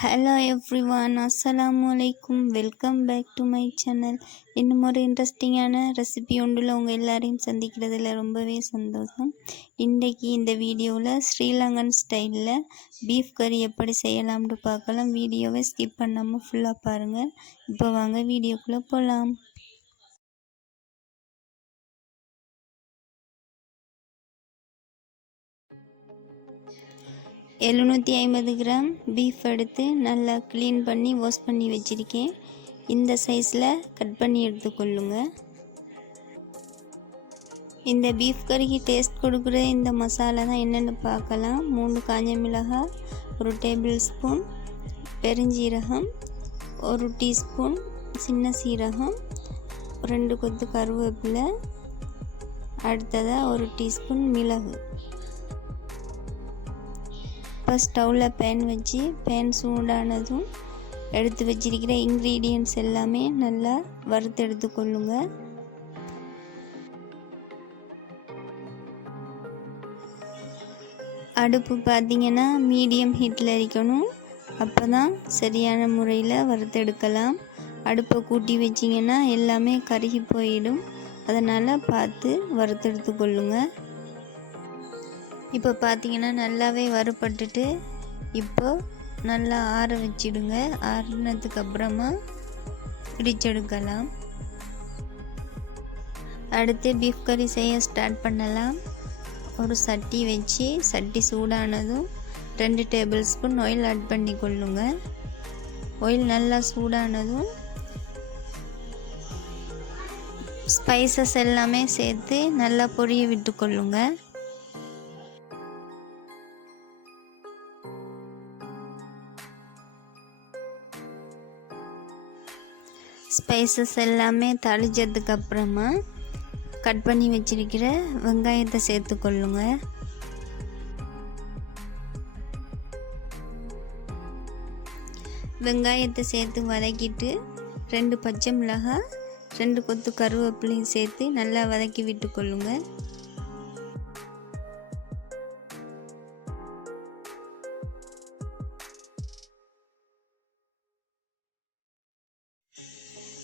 Hello every one அஸ்ஸலாமு அலைக்கும் welcome back to my channel இன்னும் ஒரு இன்ட்ரெஸ்டிங்கான ரெசிபி ஒன்றில் உங்கள் எல்லாரையும் சந்திக்கிறதுல ரொம்பவே சந்தோஷம். இன்றைக்கி இந்த வீடியோவில் ஸ்ரீலங்கன் ஸ்டைலில் பீஃப் கறி எப்படி செய்யலாம்னு பார்க்கலாம். வீடியோவை ஸ்கிப் பண்ணாமல் ஃபுல்லாக பாருங்கள் இப்போ வாங்க வீடியோக்குள்ளே போகலாம் எழுநூற்றி ஐம்பது கிராம் பீஃப் எடுத்து நல்லா க்ளீன் பண்ணி வாஷ் பண்ணி வச்சுருக்கேன். இந்த சைஸில் கட் பண்ணி எடுத்துக்கொள்ளுங்க இந்த பீஃப் கறிக்கு டேஸ்ட் கொடுக்குற இந்த மசாலா தான் என்னென்னு பார்க்கலாம். மூணு காஞ்ச மிளகாய் ஒரு டேபிள் ஸ்பூன் பெருஞ்சீரகம் ஒரு டீஸ்பூன் சின்ன சீரகம் ரெண்டு கொத்து கருவேப்பிலை அடுத்ததாக ஒரு டீஸ்பூன் மிளகு. இப்போ ஸ்டவ்வில் பேன் வச்சு பேன் சூடானதும் எடுத்து வச்சிருக்கிற இன்க்ரீடியன்ட்ஸ் எல்லாமே நல்லா வறுத்து எடுத்துக்கொள்ளுங்க. அடுப்பு பார்த்திங்கன்னா மீடியம் ஹீட்டில் இருக்கணும் அப்போ தான் சரியான முறையில் வறுத்தெடுக்கலாம் அடுப்பை கூட்டி வச்சிங்கன்னா எல்லாமே கருகி போயிடும். அதனால் பார்த்து வறுத்தெடுத்து கொள்ளுங்கள் இப்போ பார்த்தீங்கன்னா நல்லாவே வறுபட்டுட்டு இப்போ நல்லா ஆற வச்சிடுங்க. ஆறினதுக்கு அப்புறமா இடிச்செடுக்கலாம் அடுத்து பீஃப் கறி செய்ய ஸ்டார்ட் பண்ணலாம். ஒரு சட்டி வச்சு சட்டி சூடானதும் ரெண்டு டேபிள் ஸ்பூன் ஆயில் ஆட் பண்ணி கொள்ளுங்க ஆயில் நல்லா சூடானதும் ஸ்பைசஸ் எல்லாமே சேர்த்து நல்லா பொரிய விட்டு கொள்ளுங்கள் ஸ்பைசஸ் எல்லாமே தாளிச்சதுக்கு அப்புறமா கட் பண்ணி வச்சிருக்கிற வெங்காயத்தை சேர்த்துக்கொள்ளுங்க. வெங்காயத்தை சேர்த்து வதக்கிட்டு ரெண்டு பச்சை மிளகாய் ரெண்டு கொத்து கருவேப்பிலையும் சேர்த்து நல்லா வதக்கி விட்டுக்கொள்ளுங்கள்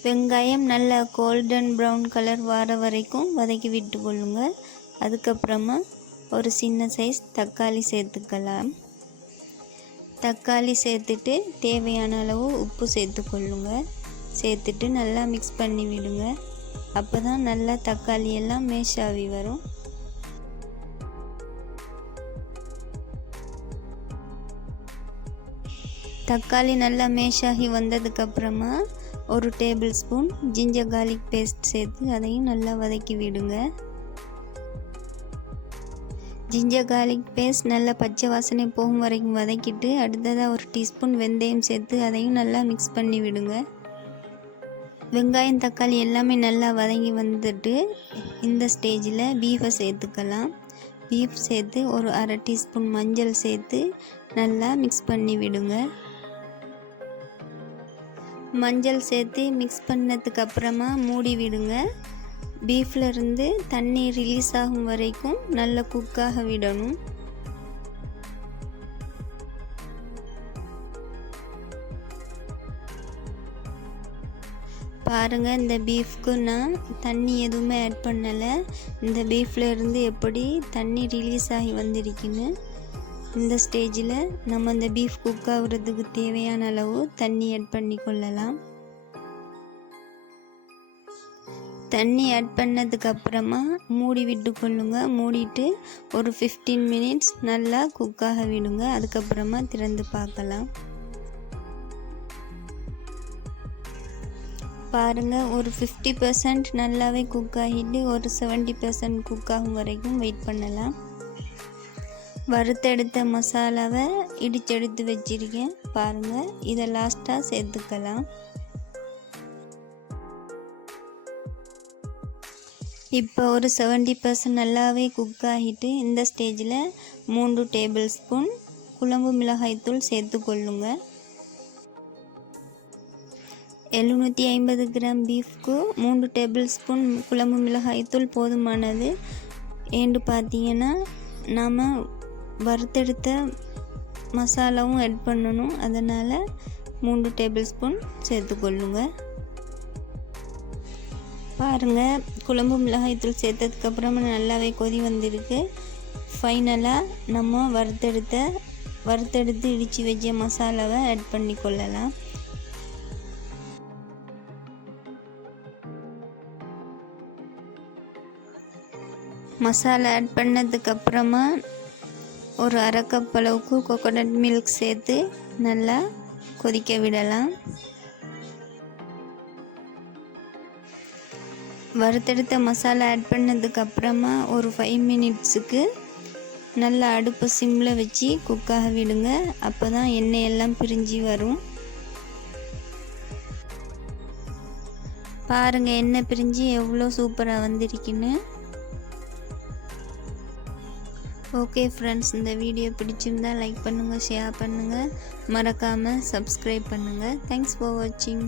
வெங்காயம் நல்லா கோல்டன் ப்ரௌன் கலர் வர வரைக்கும் வதக்கி விட்டு கொள்ளுங்கள். அதுக்கப்புறமா ஒரு சின்ன சைஸ் தக்காளி சேர்த்துக்கலாம். தக்காளி சேர்த்துட்டு தேவையான அளவு உப்பு சேர்த்துக்கொள்ளுங்க சேர்த்துட்டு நல்லா மிக்ஸ் பண்ணி விடுங்க அப்போ தான் நல்லா தக்காளி எல்லாம் மேஷாவி வரும். தக்காளி நல்லா மேஷாகி வந்ததுக்கப்புறமா ஒரு tablespoon ginger garlic paste சேர்த்து அதையும் நல்லா வதக்கி விடுங்க. ஜிஞ்சர் கார்லிக் பேஸ்ட் நல்லா பச்சை வாசனை போகும் வரைக்கும் வதக்கிட்டு அடுத்ததாக ஒரு டீஸ்பூன் வெந்தயம் சேர்த்து அதையும் நல்லா மிக்ஸ் பண்ணி விடுங்க. வெங்காயம் தக்காளி எல்லாமே நல்லா வதங்கி வந்துட்டு இந்த ஸ்டேஜில் பீஃபை சேர்த்துக்கலாம். பீஃப் சேர்த்து ஒரு அரை டீஸ்பூன் மஞ்சள் சேர்த்து நல்லா மிக்ஸ் பண்ணி விடுங்க. மஞ்சள் சேர்த்து மிக்ஸ் பண்ணதுக்கு அப்புறமா மூடி விடுங்க. பீஃப்ல இருந்து தண்ணி ரிலீஸ் ஆகும் வரைக்கும் நல்லா குக்காக விடணும். பாருங்கள் இந்த பீஃப்க்கு நான் தண்ணி எதுவுமே ஆட் பண்ணலை. இந்த பீஃப்ல இருந்து எப்படி தண்ணி ரிலீஸ் ஆகி வந்திருக்குன்னு. இந்த ஸ்டேஜில் நம்ம இந்த பீஃப் குக் ஆகுறதுக்கு தேவையான அளவு தண்ணி ஆட் பண்ணி கொள்ளலாம். தண்ணி ஆட் பண்ணதுக்கு அப்புறமா மூடி விட்டு கொள்ளுங்க. மூடிட்டு ஒரு ஃபிஃப்டீன் மினிட்ஸ் நல்லா குக்காக விடுங்க. அதுக்கப்புறமா திறந்து பார்க்கலாம். பாருங்கள் ஒரு ஃபிஃப்டி பர்சன்ட் நல்லாவே குக் ஆகிட்டு ஒரு செவன்ட்டி பர்சன்ட் குக் ஆகும் வரைக்கும் வெயிட் பண்ணலாம். வறுத்தெடுத்த மசாலாவை இடிச்செடுத்து வச்சுருக்கேன். பாருங்கள் இதை லாஸ்ட்டாக சேர்த்துக்கலாம். இப்போ ஒரு செவன்ட்டி பர்சன்ட் நல்லாவே குக் ஆகிட்டு இந்த ஸ்டேஜில் மூன்று டேபிள் ஸ்பூன் குழம்பு மிளகாய்த்தூள் சேர்த்து கொள்ளுங்க. எழுநூற்றி ஐம்பது கிராம் பீஃப்க்கு மூன்று டேபிள் ஸ்பூன் குழம்பு மிளகாய்த்தூள் போதுமானது. ஏண்டு பார்த்தீங்கன்னா நாம் வறுத்தெடுத்த மசாலாவும் ஆட் பண்ணணும். அதனால் மூன்று டேபிள் ஸ்பூன் சேர்த்துக்கொள்ளுங்க பாருங்கள் குழம்பு மிளகாய்த்தூள் சேர்த்ததுக்கப்புறமா நல்லாவே கொதி வந்திருக்கு. ஃபைனலாக நம்ம வறுத்தெடுத்த வறுத்தெடுத்து இடித்து வச்ச மசாலாவை ஆட் பண்ணி கொள்ளலாம். மசாலா ஆட் பண்ணதுக்கப்புறமா ஒரு அரை கப் அளவுக்கு கோகோனட் மில்க் சேர்த்து நல்லா கொதிக்க விடலாம். வறுத்தெடுத்த மசாலா ஆட் பண்ணதுக்கப்புறமா ஒரு ஃபைவ் மினிட்ஸுக்கு நல்லா அடுப்பு சிம்மில் வச்சு குக்காக விடுங்க. அப்போ தான் எண்ணெய் எல்லாம் பிரிஞ்சு வரும். பாருங்கள் எண்ணெய் பிரிஞ்சு எவ்வளோ சூப்பராக வந்திருக்குன்னு. ஓகே ஃப்ரெண்ட்ஸ் இந்த வீடியோ பிடிச்சிருந்தா லைக் பண்ணுங்கள் ஷேர் பண்ணுங்கள் மறக்காமல் சப்ஸ்கிரைப் பண்ணுங்கள் தேங்க்ஸ் ஃபார் வாட்சிங்